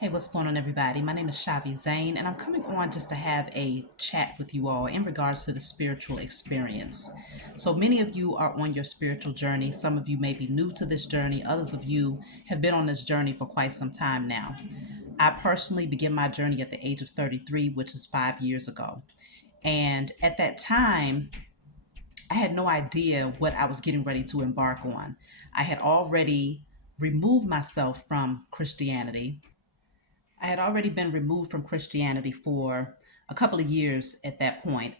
Hey, what's going on, everybody? My name is Shavi Zane, and I'm coming on just to have a chat with you all in regards to the spiritual experience. So, many of you are on your spiritual journey. Some of you may be new to this journey, others of you have been on this journey for quite some time now. I personally began my journey at the age of 33, which is 5 years ago. And at that time, I had no idea what I was getting ready to embark on. I had already removed myself from Christianity. I had already been removed from Christianity for a couple of years at that point,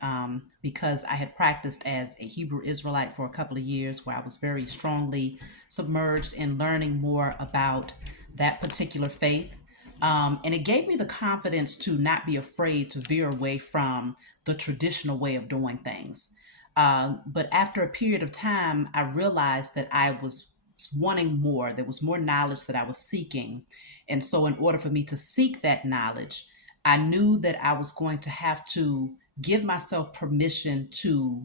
because I had practiced as a Hebrew Israelite for a couple of years, where I was very strongly submerged in learning more about that particular faith. And it gave me the confidence to not be afraid to veer away from the traditional way of doing things. But after a period of time, I realized that I was wanting more. There was more knowledge that I was seeking. And so, in order for me to seek that knowledge, I knew that I was going to have to give myself permission to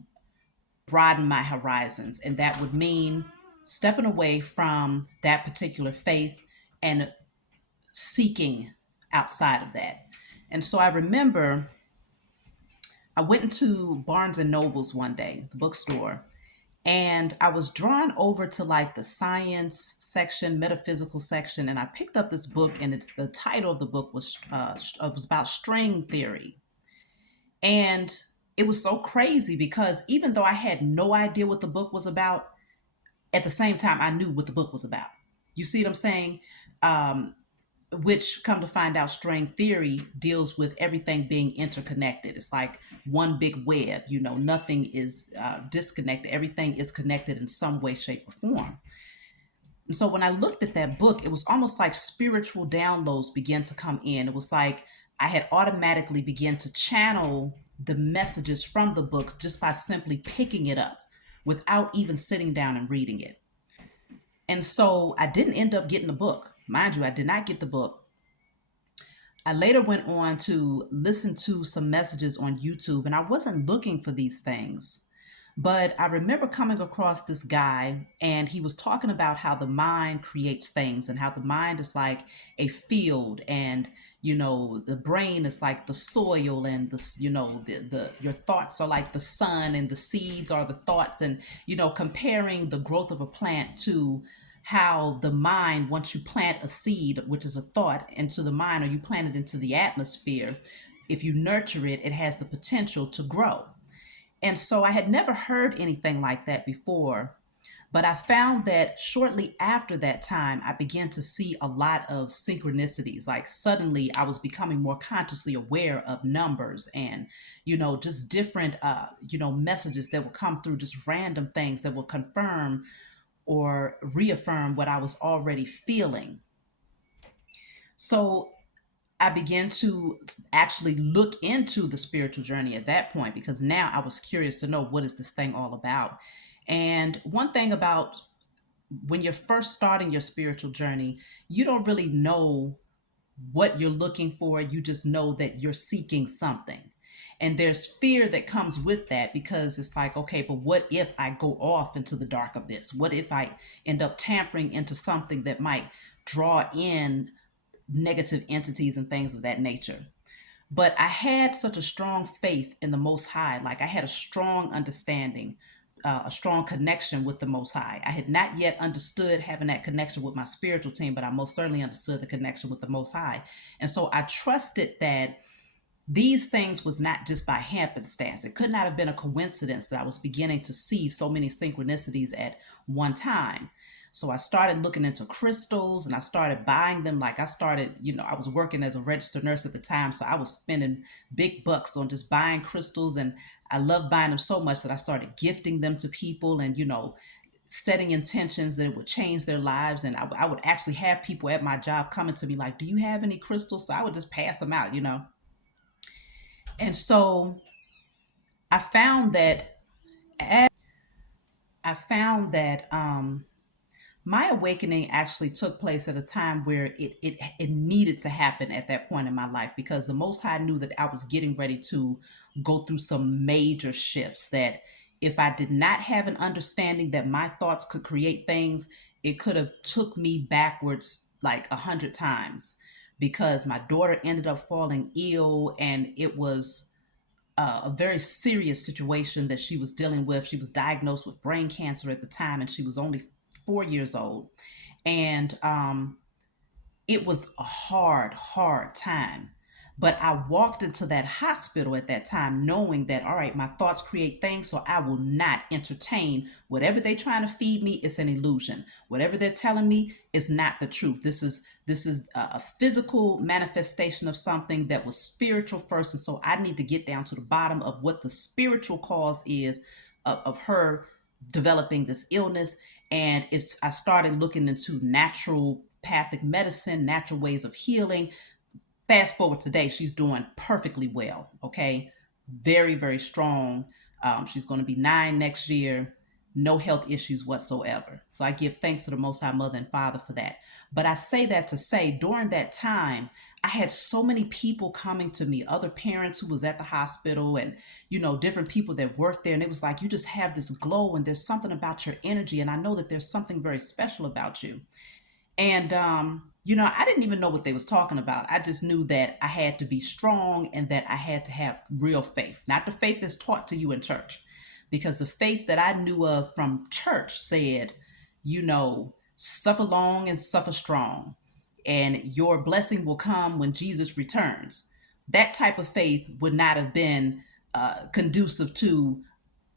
broaden my horizons. And that would mean stepping away from that particular faith and seeking outside of that. And so I remember I went into Barnes and Nobles one day, the bookstore, and I was drawn over to like the science section, metaphysical section, and I picked up this book, and the title of the book was about string theory. And it was so crazy because even though I had no idea what the book was about, at the same time I knew what the book was about. You see what I'm saying? Um, which, come to find out, string theory deals with everything being interconnected. It's like one big web. Nothing is disconnected. Everything is connected in some way, shape, or form. And so when I looked at that book, it was almost like spiritual downloads began to come in. It was like I had automatically begun to channel the messages from the book just by simply picking it up without even sitting down and reading it. And so I didn't end up getting the book. Mind you, I did not get the book. I later went on to listen to some messages on YouTube, and I wasn't looking for these things. But I remember coming across this guy, and he was talking about how the mind creates things and how the mind is like a field, and the brain is like the soil, and the your thoughts are like the sun, and the seeds are the thoughts, and comparing the growth of a plant to how the mind, once you plant a seed, which is a thought, into the mind, or you plant it into the atmosphere, if you nurture it, it has the potential to grow. And so I had never heard anything like that before. But I found that shortly after that time, I began to see a lot of synchronicities. Like suddenly I was becoming more consciously aware of numbers and, just different, messages that would come through, just random things that will confirm or reaffirm what I was already feeling. So I began to actually look into the spiritual journey at that point, because now I was curious to know, what is this thing all about? And one thing about when you're first starting your spiritual journey, you don't really know what you're looking for. You just know that you're seeking something. And there's fear that comes with that, because it's like, okay, but what if I go off into the dark abyss? What if I end up tampering into something that might draw in negative entities and things of that nature? But I had such a strong faith in the Most High. Like I had a strong understanding, a strong connection with the Most High. I had not yet understood having that connection with my spiritual team, but I most certainly understood the connection with the Most High. And so I trusted that these things was not just by happenstance. It could not have been a coincidence that I was beginning to see so many synchronicities at one time. So I started looking into crystals, and I started buying them. Like I started, I was working as a registered nurse at the time. So I was spending big bucks on just buying crystals. And I loved buying them so much that I started gifting them to people, and, setting intentions that it would change their lives. And I would actually have people at my job coming to me like, do you have any crystals? So I would just pass them out. And so I found that I found that my awakening actually took place at a time where it needed to happen at that point in my life, because the Most High knew that I was getting ready to go through some major shifts, that if I did not have an understanding that my thoughts could create things, it could have took me backwards like 100 times, because my daughter ended up falling ill, and it was a very serious situation that she was dealing with. She was diagnosed with brain cancer at the time, and she was only 4 years old. And it was a hard, hard time. But I walked into that hospital at that time knowing that, all right, my thoughts create things, so I will not entertain whatever they're trying to feed me. It's an illusion. Whatever they're telling me is not the truth. This is a physical manifestation of something that was spiritual first. And so I need to get down to the bottom of what the spiritual cause is of her developing this illness. And I started looking into naturopathic medicine, natural ways of healing. Fast forward today, she's doing perfectly well. Okay, very, very strong. She's going to be 9 next year. No health issues whatsoever. So I give thanks to the Most High Mother and Father for that. But I say that to say, during that time, I had so many people coming to me, other parents who was at the hospital, and different people that worked there, and it was like, you just have this glow, and there's something about your energy, and I know that there's something very special about you. And I didn't even know what they was talking about. I just knew that I had to be strong and that I had to have real faith, not the faith that's taught to you in church. Because the faith that I knew of from church said, suffer long and suffer strong, and your blessing will come when Jesus returns. That type of faith would not have been conducive to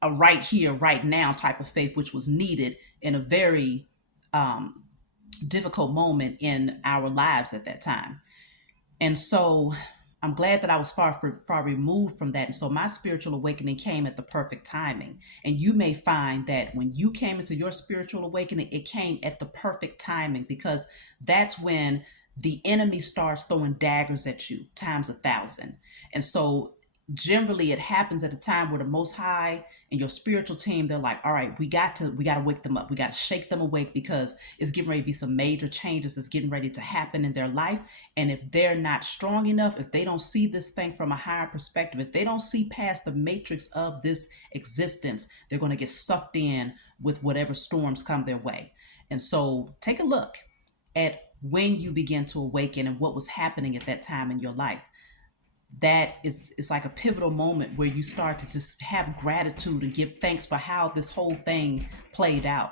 a right here, right now type of faith, which was needed in a very difficult moment in our lives at that time. And so I'm glad that I was far removed from that. And so my spiritual awakening came at the perfect timing. And you may find that when you came into your spiritual awakening, it came at the perfect timing, because that's when the enemy starts throwing daggers at you times 1,000. And so generally it happens at a time where the Most High and your spiritual team, they're like, all right, we got to wake them up. We got to shake them awake, because it's getting ready to be some major changes that's getting ready to happen in their life. And if they're not strong enough, if they don't see this thing from a higher perspective, if they don't see past the matrix of this existence, they're going to get sucked in with whatever storms come their way. And so take a look at when you begin to awaken and what was happening at that time in your life. That is, it's like a pivotal moment where you start to just have gratitude and give thanks for how this whole thing played out.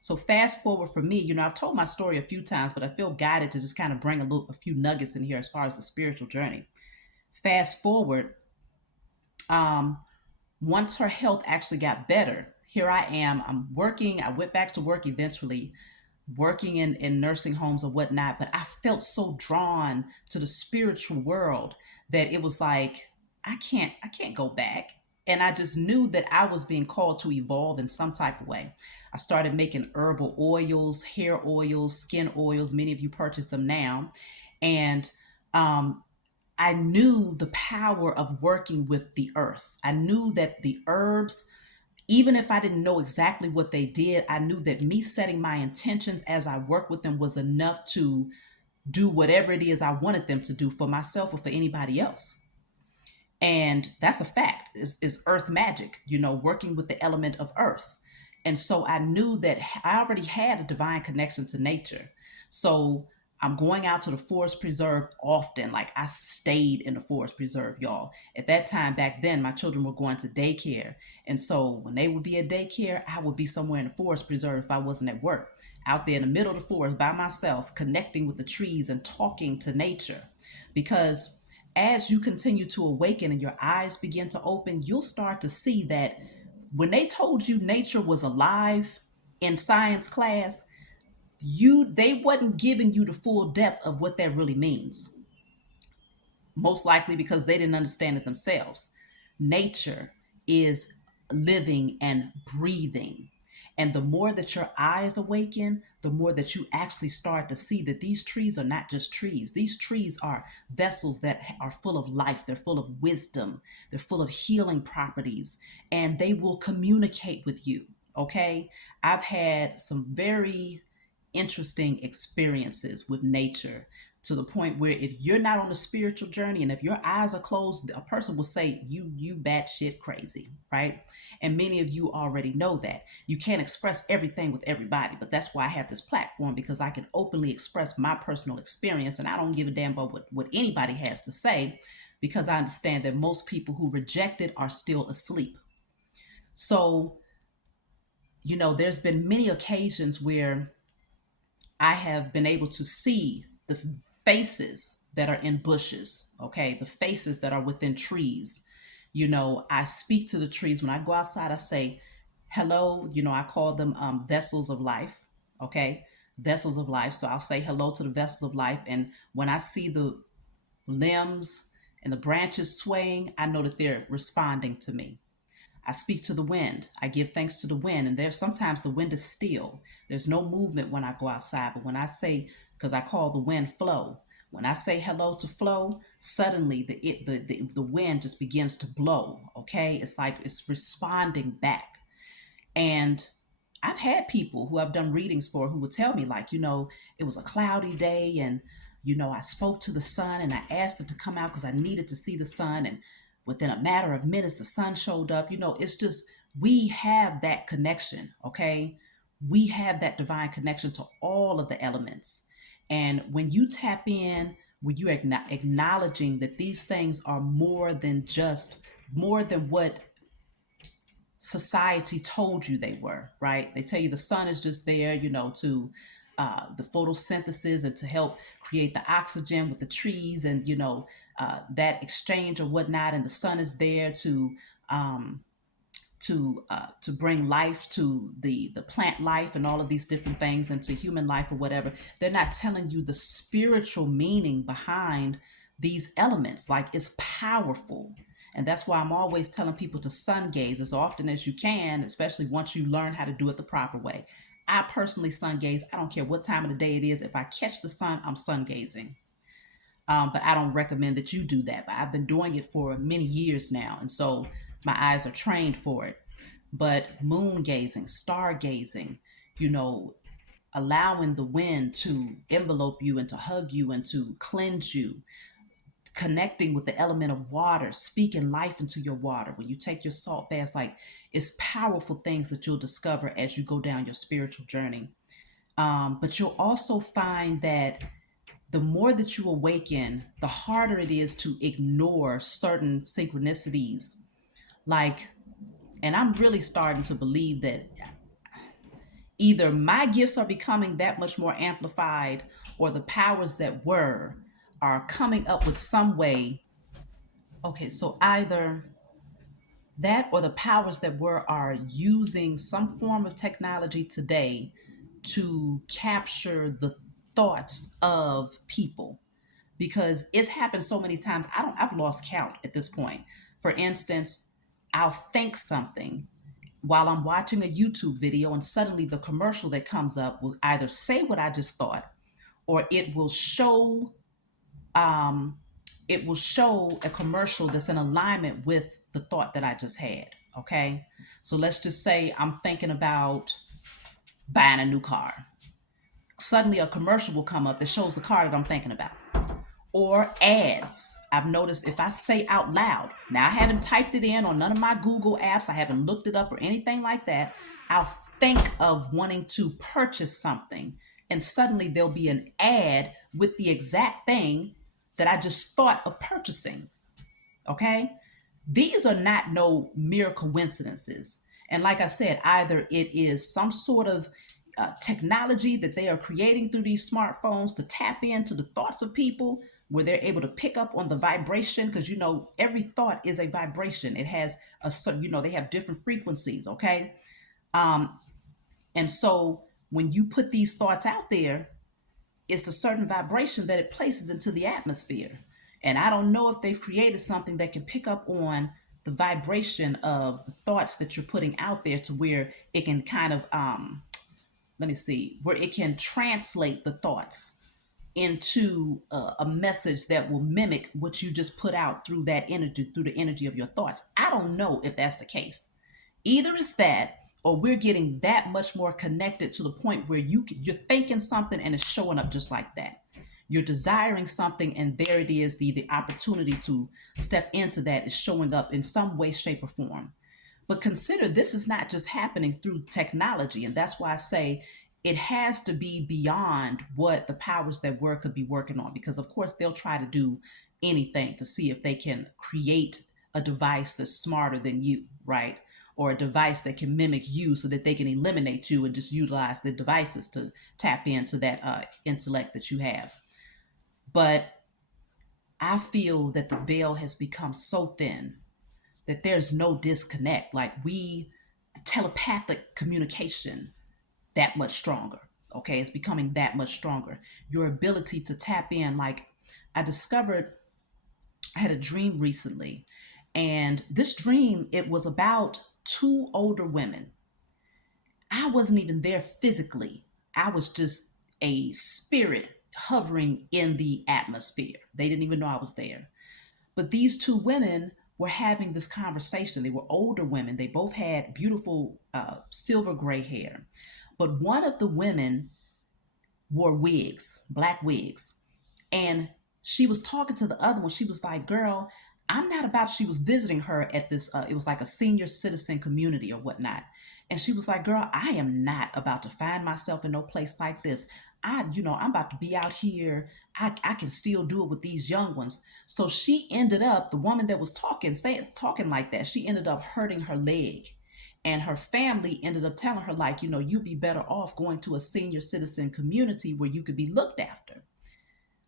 So fast forward for me, I've told my story a few times, but I feel guided to just kind of bring a few nuggets in here as far as the spiritual journey. Fast forward, once her health actually got better, here I am. I'm working. I went back to work eventually, working in nursing homes or whatnot, but I felt so drawn to the spiritual world that it was like, I can't go back. And I just knew that I was being called to evolve in some type of way. I started making herbal oils, hair oils, skin oils. Many of you purchase them now. And I knew the power of working with the earth. I knew that the herbs, even if I didn't know exactly what they did, I knew that me setting my intentions as I worked with them was enough to do whatever it is I wanted them to do for myself or for anybody else. And that's a fact. Is earth magic, working with the element of earth. And so I knew that I already had a divine connection to nature. So I'm going out to the forest preserve often. Like, I stayed in the forest preserve, y'all. At that time, back then, my children were going to daycare. And so when they would be at daycare, I would be somewhere in the forest preserve if I wasn't at work, out there in the middle of the forest by myself, connecting with the trees and talking to nature. Because as you continue to awaken and your eyes begin to open, you'll start to see that when they told you nature was alive in science class, they wasn't giving you the full depth of what that really means. Most likely because they didn't understand it themselves. Nature is living and breathing. And the more that your eyes awaken, the more that you actually start to see that these trees are not just trees. These trees are vessels that are full of life. They're full of wisdom. They're full of healing properties, and they will communicate with you. Okay. I've had some very interesting experiences with nature, to the point where if you're not on a spiritual journey and if your eyes are closed, a person will say you batshit crazy, right? And many of you already know that. You can't express everything with everybody, but that's why I have this platform, because I can openly express my personal experience, and I don't give a damn about what anybody has to say, because I understand that most people who reject it are still asleep. So, there's been many occasions where I have been able to see the faces that are in bushes, okay, the faces that are within trees. I speak to the trees. When I go outside, I say, hello, I call them vessels of life, okay, vessels of life. So I'll say hello to the vessels of life. And when I see the limbs and the branches swaying, I know that they're responding to me. I speak to the wind. I give thanks to the wind. And there's sometimes the wind is still. There's no movement when I go outside. But when I say, because I call the wind flow, when I say hello to flow, suddenly the wind just begins to blow. Okay. It's like it's responding back. And I've had people who I've done readings for who would tell me, like, it was a cloudy day, and, I spoke to the sun and I asked it to come out because I needed to see the sun. And within a matter of minutes, the sun showed up. It's just, we have that connection, okay? We have that divine connection to all of the elements. And when you tap in, when you're acknowledging that these things are more than what society told you they were, right? They tell you the sun is just there, to the photosynthesis and to help create the oxygen with the trees, and that exchange or whatnot. And the sun is there um, to bring life to the plant life and all of these different things, and to human life or whatever. They're not telling you the spiritual meaning behind these elements. Like, it's powerful. And that's why I'm always telling people to sun gaze as often as you can, especially once you learn how to do it the proper way. I personally sun gaze. I don't care what time of the day it is. If I catch the sun, I'm sun gazing. But I don't recommend that you do that. But I've been doing it for many years now. And so my eyes are trained for it. But moon gazing, star gazing, you know, allowing the wind to envelope you and to hug you and to cleanse you, connecting with the element of water, speaking life into your water. When you take your salt baths, like, it's powerful things that you'll discover as you go down your spiritual journey. But you'll also find that the more that you awaken, the harder it is to ignore certain synchronicities. Like, and I'm really starting to believe that either my gifts are becoming that much more amplified, or the powers that were are coming up with some way. Okay, so either that or the powers that were are using some form of technology today to capture the thoughts of people, because it's happened so many times. I've lost count at this point. For instance, I'll think something while I'm watching a YouTube video, and suddenly the commercial that comes up will either say what I just thought, or um, it will show a commercial that's in alignment with the thought that I just had. Okay, so let's just say I'm thinking about buying a new car. Suddenly, a commercial will come up that shows the car that I'm thinking about, or ads. I've noticed if I say out loud, now I haven't typed it in on none of my Google apps, I haven't looked it up or anything like that, I'll think of wanting to purchase something, and suddenly there'll be an ad with the exact thing that I just thought of purchasing. Okay? These are not no mere coincidences. And like I said, either it is some sort of technology that they are creating through these smartphones to tap into the thoughts of people, where they're able to pick up on the vibration, because every thought is a vibration. It has a certain, they have different frequencies. Okay. And so when you put these thoughts out there, it's a certain vibration that it places into the atmosphere. And I don't know if they've created something that can pick up on the vibration of the thoughts that you're putting out there, to where it can kind of let me see, where it can translate the thoughts into a message that will mimic what you just put out through that energy, through the energy of your thoughts. I don't know if that's the case. Either it's that, or we're getting that much more connected to the point where you're thinking something and it's showing up just like that. You're desiring something and there it is, the opportunity to step into that is showing up in some way, shape, or form. But consider this is not just happening through technology. And that's why I say it has to be beyond what the powers that were could be working on. Because, of course, they'll try to do anything to see if they can create a device that's smarter than you, right? Or a device that can mimic you so that they can eliminate you and just utilize the devices to tap into that intellect that you have. But I feel that the veil has become so thin that there's no disconnect. Like the telepathic communication that much stronger. Okay, it's becoming that much stronger. Your ability to tap in, like I discovered, I had a dream recently, and this dream it was about two older women. I wasn't even there physically. I was just a spirit hovering in the atmosphere. They didn't even know I was there. But these two women were having this conversation. They were older women. They both had beautiful silver gray hair. But one of the women wore wigs, black wigs. And she was talking to the other one. She was like, girl, I'm not about, she was visiting her at this, it was like a senior citizen community or whatnot. And she was like, girl, I am not about to find myself in no place like this. I'm about to be out here. I can still do it with these young ones. So she ended up, the woman that was talking like that, she ended up hurting her leg. And her family ended up telling her, like, you'd be better off going to a senior citizen community where you could be looked after.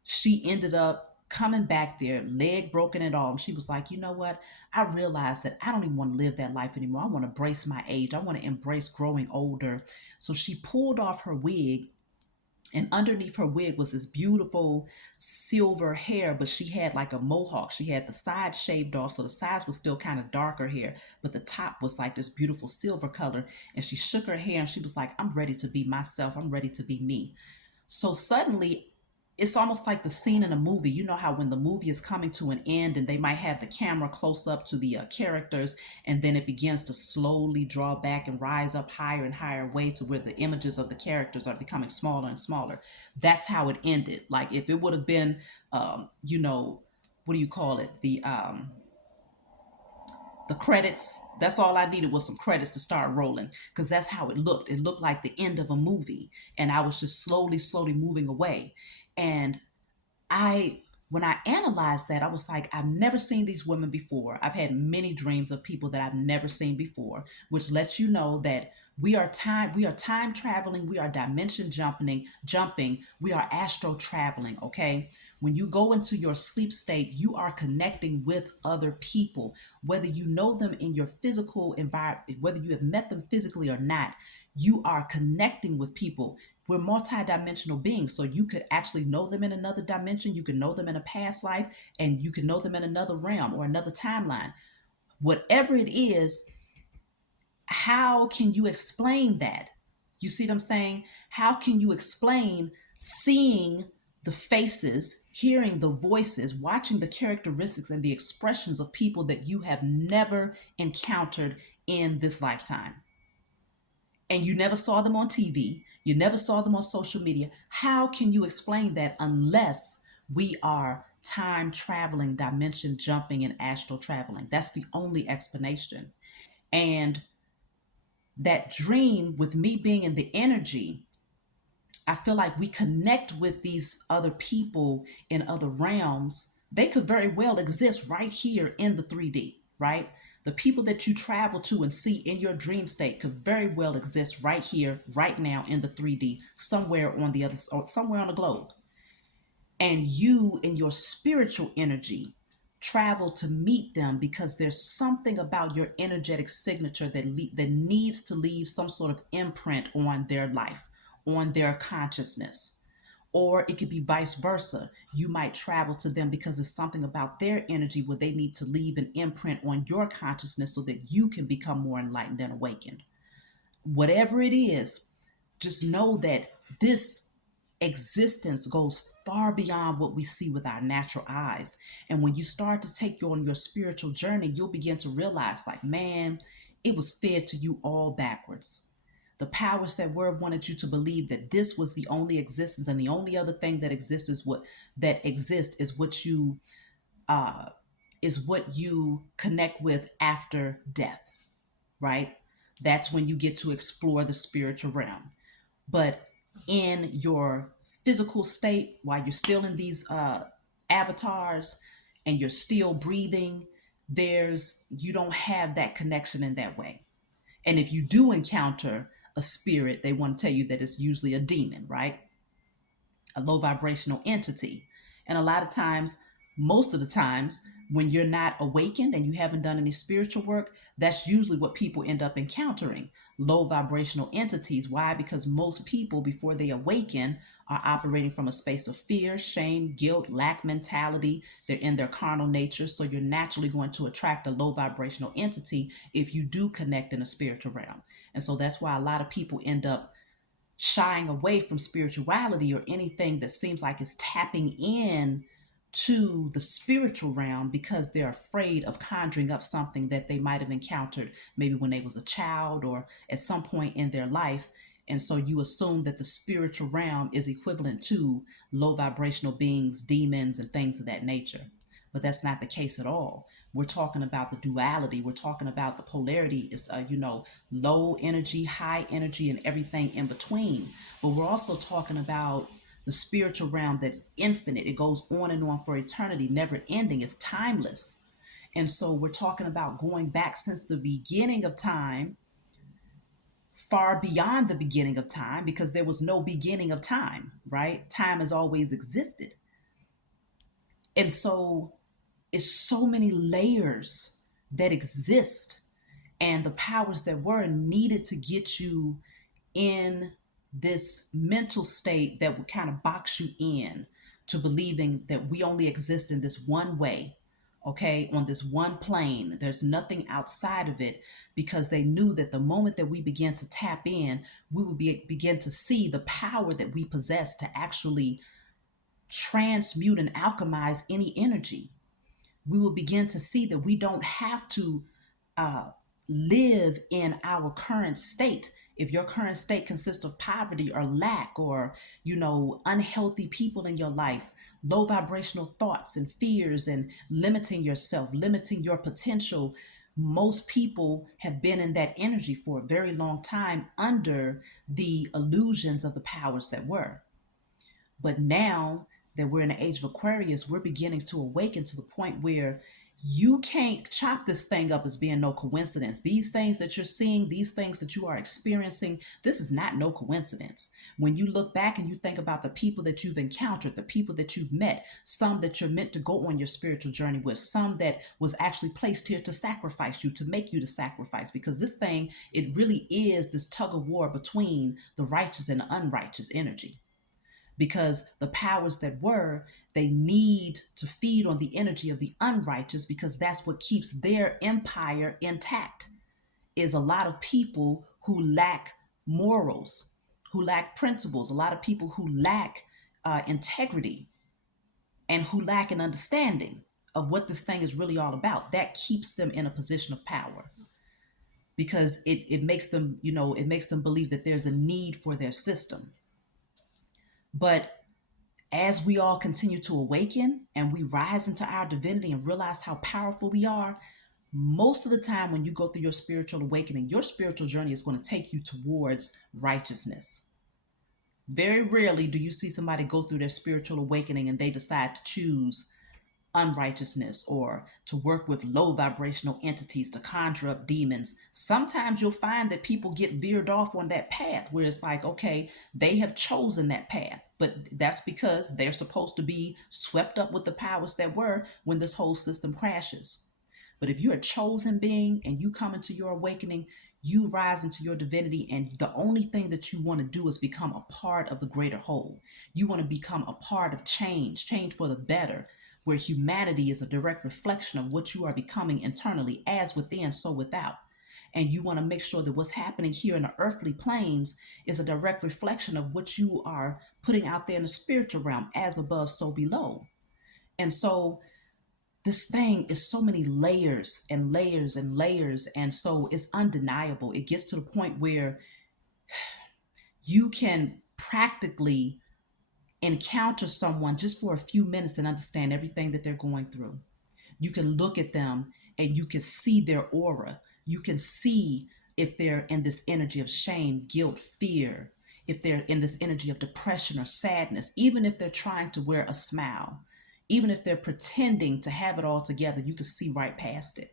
She ended up coming back there, leg broken and all. And she was like, you know what? I realized that I don't even want to live that life anymore. I want to embrace my age. I want to embrace growing older. So she pulled off her wig, and underneath her wig was this beautiful silver hair, but she had like a mohawk. She had the sides shaved off, so the sides was still kind of darker hair, but the top was like this beautiful silver color. And she shook her hair and she was like, I'm ready to be myself. I'm ready to be me. So suddenly, it's almost like the scene in a movie. You know how when the movie is coming to an end and they might have the camera close up to the characters, and then it begins to slowly draw back and rise up higher and higher way to where the images of the characters are becoming smaller and smaller. That's how it ended. Like if it would have been, what do you call it? The credits. That's all I needed was some credits to start rolling because that's how it looked. It looked like the end of a movie, and I was just slowly, slowly moving away. And I when I analyzed that, I was like, I've never seen these women before. I've had many dreams of people that I've never seen before, which lets you know that we are time traveling, we are jumping, we are astro traveling, okay? When you go into your sleep state, you are connecting with other people, whether you know them in your physical environment, whether you have met them physically or not, you are connecting with people. We're multidimensional beings, so you could actually know them in another dimension, you can know them in a past life, and you can know them in another realm or another timeline. Whatever it is, how can you explain that? You see what I'm saying? How can you explain seeing the faces, hearing the voices, watching the characteristics and the expressions of people that you have never encountered in this lifetime? And you never saw them on TV, you never saw them on social media. How can you explain that unless we are time traveling, dimension jumping, and astral traveling? That's the only explanation. And that dream, with me being in the energy, I feel like we connect with these other people in other realms. They could very well exist right here in the 3D, right? The people that you travel to and see in your dream state could very well exist right here, right now in the 3D, somewhere on the other, or somewhere on the globe. And you, in your spiritual energy, travel to meet them because there's something about your energetic signature that needs to leave some sort of imprint on their life, on their consciousness. Or it could be vice versa. You might travel to them because it's something about their energy where they need to leave an imprint on your consciousness so that you can become more enlightened and awakened. Whatever it is, just know that this existence goes far beyond what we see with our natural eyes. And when you start to take you on your spiritual journey, you'll begin to realize, like, man, It was fed to you all backwards. The powers that were wanted you to believe that this was the only existence, and the only other thing that exists is uh, what you connect with after death, right? That's when you get to explore the spiritual realm. But in your physical state, while you're still in these avatars and you're still breathing, you don't have that connection in that way. And if you do encounter a spirit, they want to tell you that it's usually a demon, right? A low vibrational entity. And a lot of times, most of the times, when you're not awakened and you haven't done any spiritual work, that's usually what people end up encountering, low vibrational entities. Why? Because most people, before they awaken, are operating from a space of fear, shame, guilt, lack mentality. They're in their carnal nature. So you're naturally going to attract a low vibrational entity if you do connect in a spiritual realm. And so that's why a lot of people end up shying away from spirituality or anything that seems like it's tapping in to the spiritual realm, because they're afraid of conjuring up something that they might have encountered maybe when they was a child or at some point in their life. And so you assume that the spiritual realm is equivalent to low vibrational beings, demons, and things of that nature. But that's not the case at all. We're talking about the duality. We're talking about the polarity. Is low energy, high energy, and everything in between. But we're also talking about the spiritual realm that's infinite. It goes on and on for eternity, never ending. It's timeless. And so we're talking about going back since the beginning of time, far beyond the beginning of time, because there was no beginning of time, right? Time has always existed. And so it's so many layers that exist, and the powers that were needed to get you in this mental state that would kind of box you in to believing that we only exist in this one way, okay, on this one plane. There's nothing outside of it, because they knew that the moment that we begin to tap in, we would begin to see the power that we possess to actually transmute and alchemize any energy. We will begin to see that we don't have to uh, live in our current state. If your current state consists of poverty or lack, or unhealthy people in your life, low vibrational thoughts and fears, and limiting yourself, limiting your potential, most people have been in that energy for a very long time under the illusions of the powers that were. But now that we're in the age of Aquarius, we're beginning to awaken to the point where you can't chop this thing up as being no coincidence. These things that you're seeing, these things that you are experiencing, this is not no coincidence. When you look back and you think about the people that you've encountered, the people that you've met, some that you're meant to go on your spiritual journey with, some that was actually placed here to sacrifice you, to make you the sacrifice, because this thing, it really is this tug of war between the righteous and the unrighteous energy. Because the powers that were, they need to feed on the energy of the unrighteous, because that's what keeps their empire intact, is a lot of people who lack morals, who lack principles, a lot of people who lack integrity, and who lack an understanding of what this thing is really all about. That keeps them in a position of power, because it makes them, it makes them believe that there's a need for their system. But as we all continue to awaken and we rise into our divinity and realize how powerful we are, most of the time when you go through your spiritual awakening, your spiritual journey is going to take you towards righteousness. Very rarely do you see somebody go through their spiritual awakening and they decide to choose unrighteousness or to work with low vibrational entities to conjure up demons. Sometimes you'll find that people get veered off on that path where it's like, okay, they have chosen that path, but that's because they're supposed to be swept up with the powers that were when this whole system crashes. But if you're a chosen being and you come into your awakening, you rise into your divinity, and the only thing that you want to do is become a part of the greater whole. You want to become a part of change for the better, where humanity is a direct reflection of what you are becoming internally, as within, so without. And you want to make sure that what's happening here in the earthly planes is a direct reflection of what you are putting out there in the spiritual realm, as above, so below. And so this thing is so many layers and layers and layers. And so it's undeniable. It gets to the point where you can practically encounter someone just for a few minutes and understand everything that they're going through. You can look at them and you can see their aura. You can see if they're in this energy of shame, guilt, fear, if they're in this energy of depression or sadness, even if they're trying to wear a smile, even if they're pretending to have it all together, you can see right past it.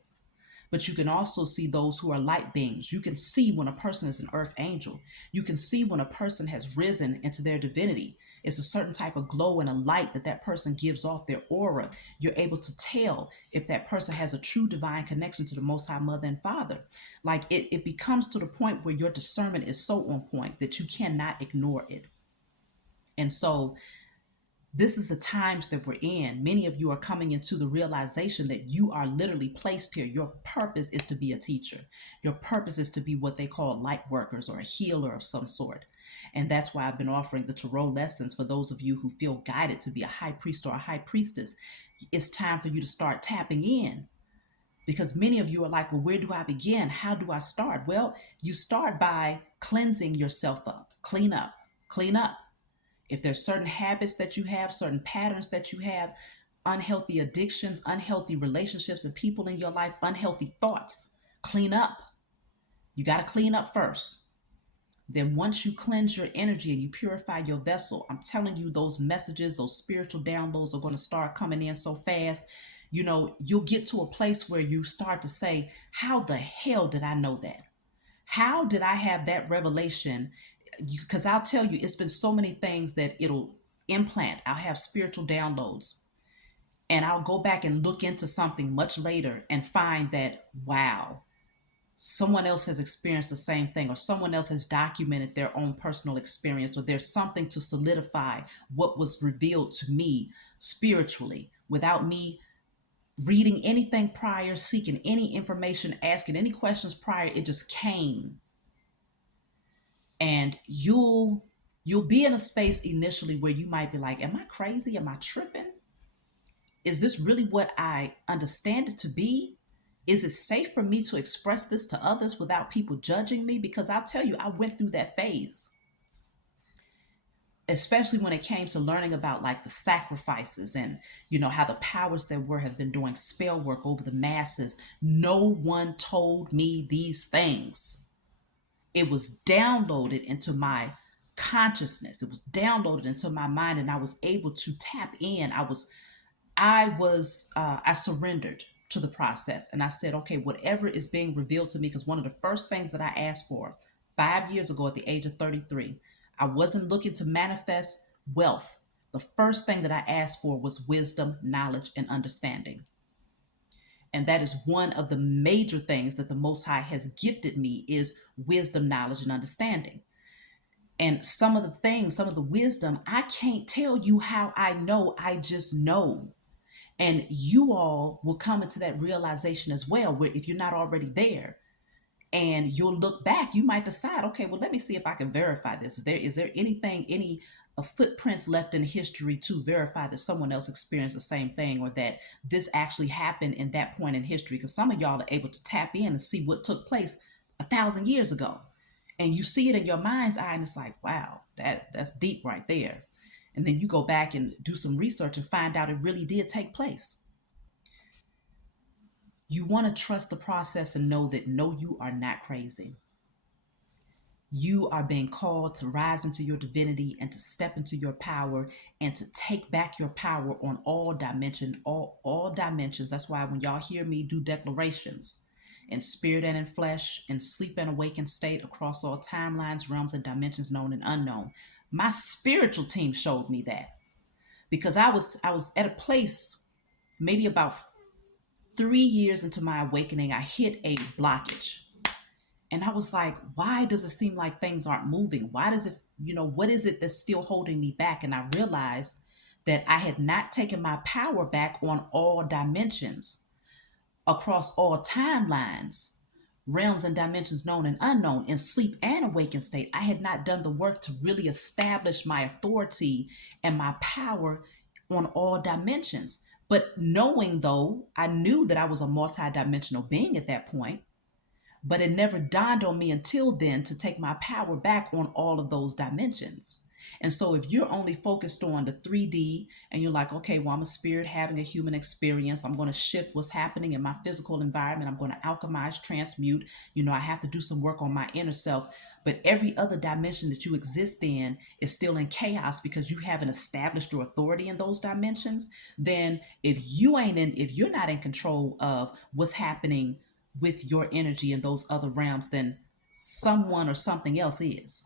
But you can also see those who are light beings. You can see when a person is an earth angel. You can see when a person has risen into their divinity. It's a certain type of glow and a light that that person gives off, their aura. You're able to tell if that person has a true divine connection to the Most High Mother and Father. Like it becomes to the point where your discernment is so on point that you cannot ignore it. And so this is the times that we're in. Many of you are coming into the realization that you are literally placed here. Your purpose is to be a teacher. Your purpose is to be what they call light workers or a healer of some sort. And that's why I've been offering the tarot lessons for those of you who feel guided to be a high priest or a high priestess. It's time for you to start tapping in, because many of you are like, well, where do I begin? How do I start? Well, you start by cleansing yourself up. Clean up, clean up. If there's certain habits that you have, certain patterns that you have, unhealthy addictions, unhealthy relationships and people in your life, unhealthy thoughts, clean up. You got to clean up first. Then once you cleanse your energy and you purify your vessel, I'm telling you, those messages, those spiritual downloads are going to start coming in so fast. You know, you'll get to a place where you start to say, how the hell did I know that? How did I have that revelation? Because I'll tell you, it's been so many things that it'll implant. I'll have spiritual downloads and I'll go back and look into something much later and find that, wow, someone else has experienced the same thing, or someone else has documented their own personal experience, or there's something to solidify what was revealed to me spiritually without me reading anything prior, seeking any information, asking any questions prior. It just came. And you'll be in a space initially where you might be like, am I crazy? Am I tripping? Is this really what I understand it to be? Is it safe for me to express this to others without people judging me? Because I'll tell you, I went through that phase, especially when it came to learning about like the sacrifices and, you know, how the powers that were have been doing spell work over the masses. No one told me these things. It was downloaded into my consciousness. It was downloaded into my mind, and I was able to tap in. I surrendered to the process, and I said, okay, whatever is being revealed to me, because one of the first things that I asked for 5 years ago at the age of 33, I wasn't looking to manifest wealth. The first thing that I asked for was wisdom, knowledge, and understanding. And that is one of the major things that the Most High has gifted me is wisdom, knowledge, and understanding. And some of the things, some of the wisdom, I can't tell you how I know. I just know. And you all will come into that realization as well, where if you're not already there, and you'll look back, you might decide, okay, well, let me see if I can verify this. Is there anything, any footprints left in history to verify that someone else experienced the same thing, or that this actually happened in that point in history? Because some of y'all are able to tap in and see what took place 1,000 years ago, and you see it in your mind's eye, and it's like, wow, that's deep right there. And then you go back and do some research and find out it really did take place. You want to trust the process and know that no, you are not crazy. You are being called to rise into your divinity and to step into your power and to take back your power on all dimensions, all dimensions. That's why when y'all hear me do declarations in spirit and in flesh, in sleep and awakened state, across all timelines, realms, and dimensions known and unknown, my spiritual team showed me that, because I was at a place maybe about 3 years into my awakening. I hit a blockage. And I was like, why does it seem like things aren't moving? Why does it, what is it that's still holding me back? And I realized that I had not taken my power back on all dimensions, across all timelines, realms and dimensions known and unknown, in sleep and awakened state. I had not done the work to really establish my authority and my power on all dimensions. But knowing though, I knew that I was a multidimensional being at that point, but it never dawned on me until then to take my power back on all of those dimensions. And so if you're only focused on the 3D and you're like, okay, well, I'm a spirit having a human experience. I'm going to shift what's happening in my physical environment. I'm going to alchemize, transmute. I have to do some work on my inner self. But every other dimension that you exist in is still in chaos because you haven't established your authority in those dimensions. Then if you're not in control of what's happening with your energy in those other realms, then someone or something else is.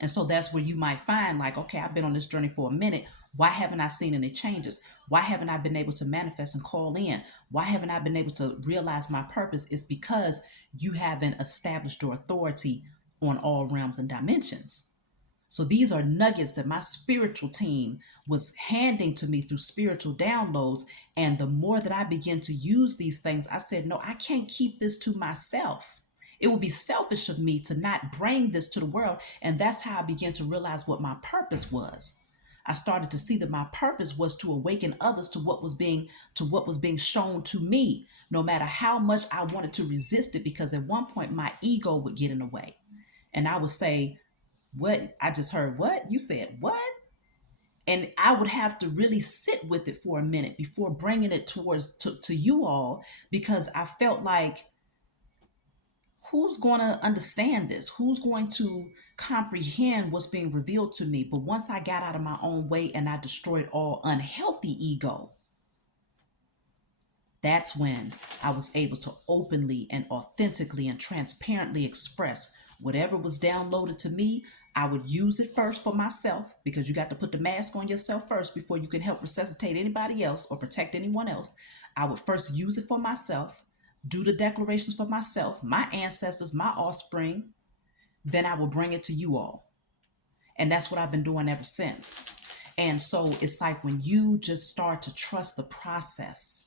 And so that's where you might find, like, okay, I've been on this journey for a minute. Why haven't I seen any changes? Why haven't I been able to manifest and call in? Why haven't I been able to realize my purpose? It's because you haven't established your authority on all realms and dimensions. So these are nuggets that my spiritual team was handing to me through spiritual downloads. And the more that I began to use these things, I said, no, I can't keep this to myself. It would be selfish of me to not bring this to the world. And that's how I began to realize what my purpose was. I started to see that my purpose was to awaken others to what was being shown to me, no matter how much I wanted to resist it, because at one point my ego would get in the way. And I would say, what? I just heard what? You said what? And I would have to really sit with it for a minute before bringing it to you all, because I felt like, who's going to understand this? Who's going to comprehend what's being revealed to me? But once I got out of my own way and I destroyed all unhealthy ego, that's when I was able to openly and authentically and transparently express whatever was downloaded to me. I would use it first for myself, because you got to put the mask on yourself first before you can help resuscitate anybody else or protect anyone else. I would first use it for myself, do the declarations for myself, my ancestors, my offspring. Then I will bring it to you all. And that's what I've been doing ever since. And so it's like when you just start to trust the process,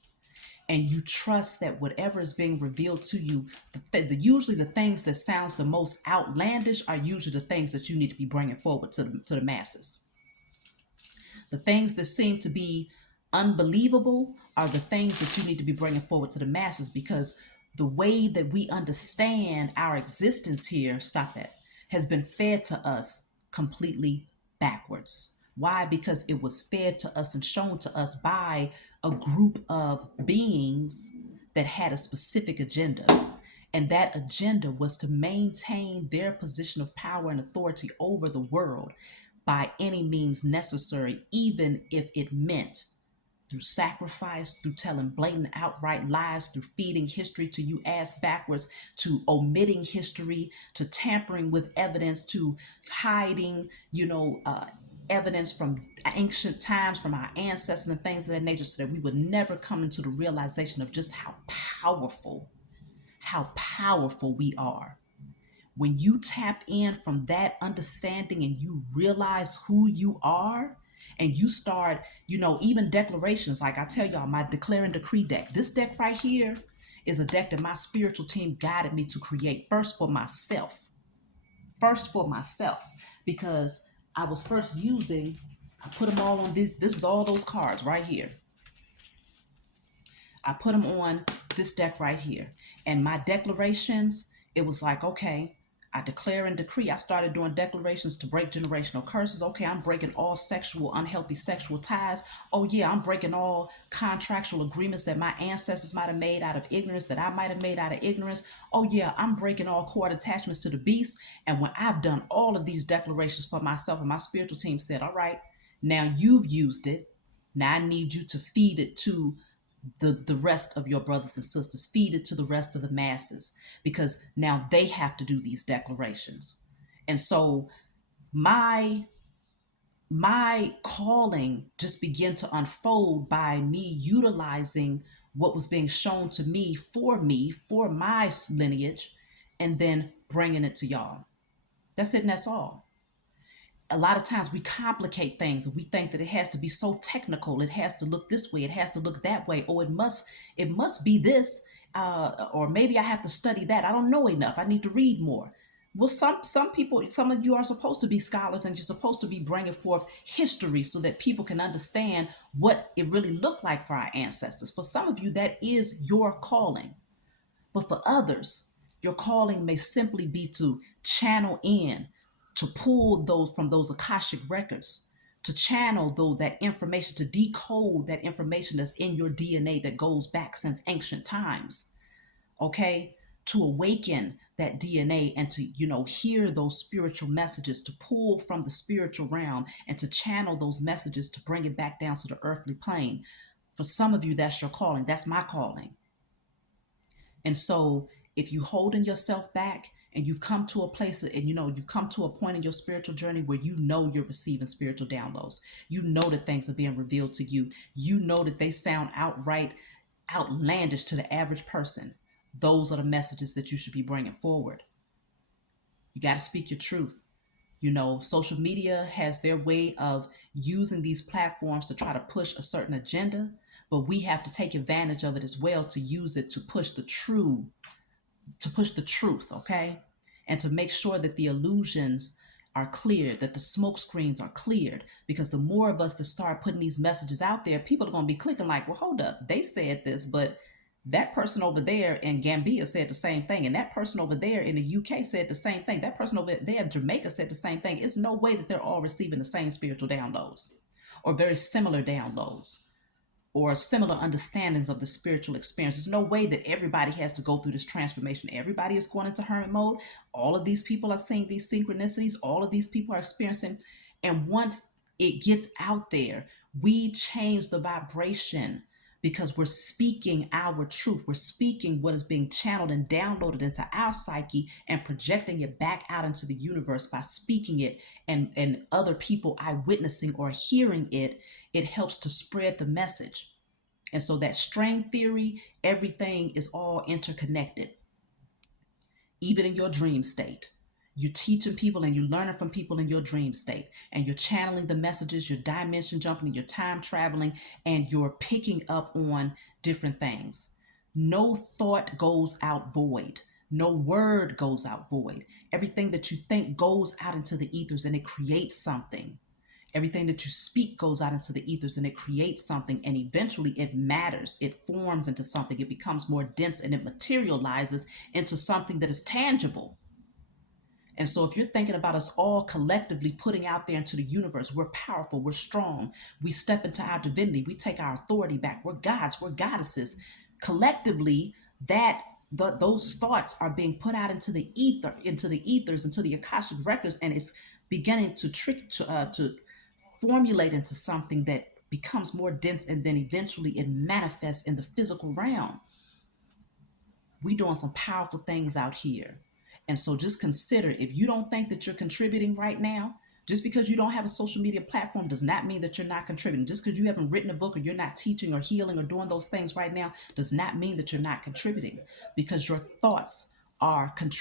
and you trust that whatever is being revealed to you, usually the things that sounds the most outlandish are usually the things that you need to be bringing forward to the masses. The things that seem to be unbelievable are the things that you need to be bringing forward to the masses, because the way that we understand our existence here, stop that, has been fed to us completely backwards. Why? Because it was fed to us and shown to us by a group of beings that had a specific agenda. And that agenda was to maintain their position of power and authority over the world by any means necessary, even if it meant through sacrifice, through telling blatant, outright lies, through feeding history to you ass backwards, to omitting history, to tampering with evidence, to hiding, evidence from ancient times, from our ancestors and things of that nature, so that we would never come into the realization of just how powerful we are. When you tap in from that understanding and you realize who you are, and you start, even declarations, like I tell y'all, my declare and decree deck, this deck right here is a deck that my spiritual team guided me to create first for myself, because I was first using, I put them all on this is all those cards right here. I put them on this deck right here. And my declarations, it was like, okay, I declare and decree. I started doing declarations to break generational curses. Okay, I'm breaking all unhealthy sexual ties. Oh yeah, I'm breaking all contractual agreements that my ancestors might have made out of ignorance, that I might have made out of ignorance. Oh yeah, I'm breaking all cord attachments to the beast. And when I've done all of these declarations for myself, and my spiritual team said, all right, now you've used it. Now I need you to feed it to the rest of your brothers and sisters, feed it to the rest of the masses, because now they have to do these declarations. And so my calling just began to unfold by me utilizing what was being shown to me, for my lineage, and then bringing it to y'all. That's it, and that's all. A lot of times we complicate things, and we think that it has to be so technical. It has to look this way. It has to look that way. Oh, it must be this. Or maybe I have to study that. I don't know enough. I need to read more. Well, some people, some of you are supposed to be scholars, and you're supposed to be bringing forth history so that people can understand what it really looked like for our ancestors. For some of you, that is your calling. But for others, your calling may simply be to channel in, to pull those from those Akashic records, to channel though that information, to decode that information that's in your DNA that goes back since ancient times. Okay, to awaken that DNA and to, hear those spiritual messages, to pull from the spiritual realm and to channel those messages to bring it back down to the earthly plane. For some of you, that's your calling. That's my calling. And so if you holding yourself back and you've come to a place and you've come to a point in your spiritual journey where you're receiving spiritual downloads, you know that things are being revealed to you, you know that they sound outright outlandish to the average person, those are the messages that you should be bringing forward. You got to speak your truth. Social media has their way of using these platforms to try to push a certain agenda, but we have to take advantage of it as well to use it to push the truth, okay? And to make sure that the illusions are cleared, that the smoke screens are cleared, because the more of us that start putting these messages out there, people are going to be clicking like, well, hold up, they said this, but that person over there in Gambia said the same thing, and that person over there in the UK said the same thing, that person over there in Jamaica said the same thing. It's no way that they're all receiving the same spiritual downloads or very similar downloads or similar understandings of the spiritual experience. There's no way that everybody has to go through this transformation. Everybody is going into hermit mode. All of these people are seeing these synchronicities. All of these people are experiencing. And once it gets out there, we change the vibration because we're speaking our truth. We're speaking what is being channeled and downloaded into our psyche and projecting it back out into the universe by speaking it, and other people eyewitnessing or hearing it. It helps to spread the message. And so that string theory, everything is all interconnected, even in your dream state. You're teaching people and you're learning from people in your dream state, and you're channeling the messages, you're dimension jumping, you're time traveling, and you're picking up on different things. No thought goes out void. No word goes out void. Everything that you think goes out into the ethers and it creates something. Everything that you speak goes out into the ethers and it creates something, and eventually it matters. It forms into something. It becomes more dense and it materializes into something that is tangible. And so if you're thinking about us all collectively putting out there into the universe, we're powerful, we're strong, we step into our divinity, we take our authority back, we're gods, we're goddesses. Collectively, those thoughts are being put out into the ether, into the ethers, into the Akashic records, and it's beginning to formulate into something that becomes more dense, and then eventually it manifests in the physical realm. We doing some powerful things out here. And so just consider, if you don't think that you're contributing right now, just because you don't have a social media platform does not mean that you're not contributing. Just because you haven't written a book or you're not teaching or healing or doing those things right now does not mean that you're not contributing, because your thoughts are contributing.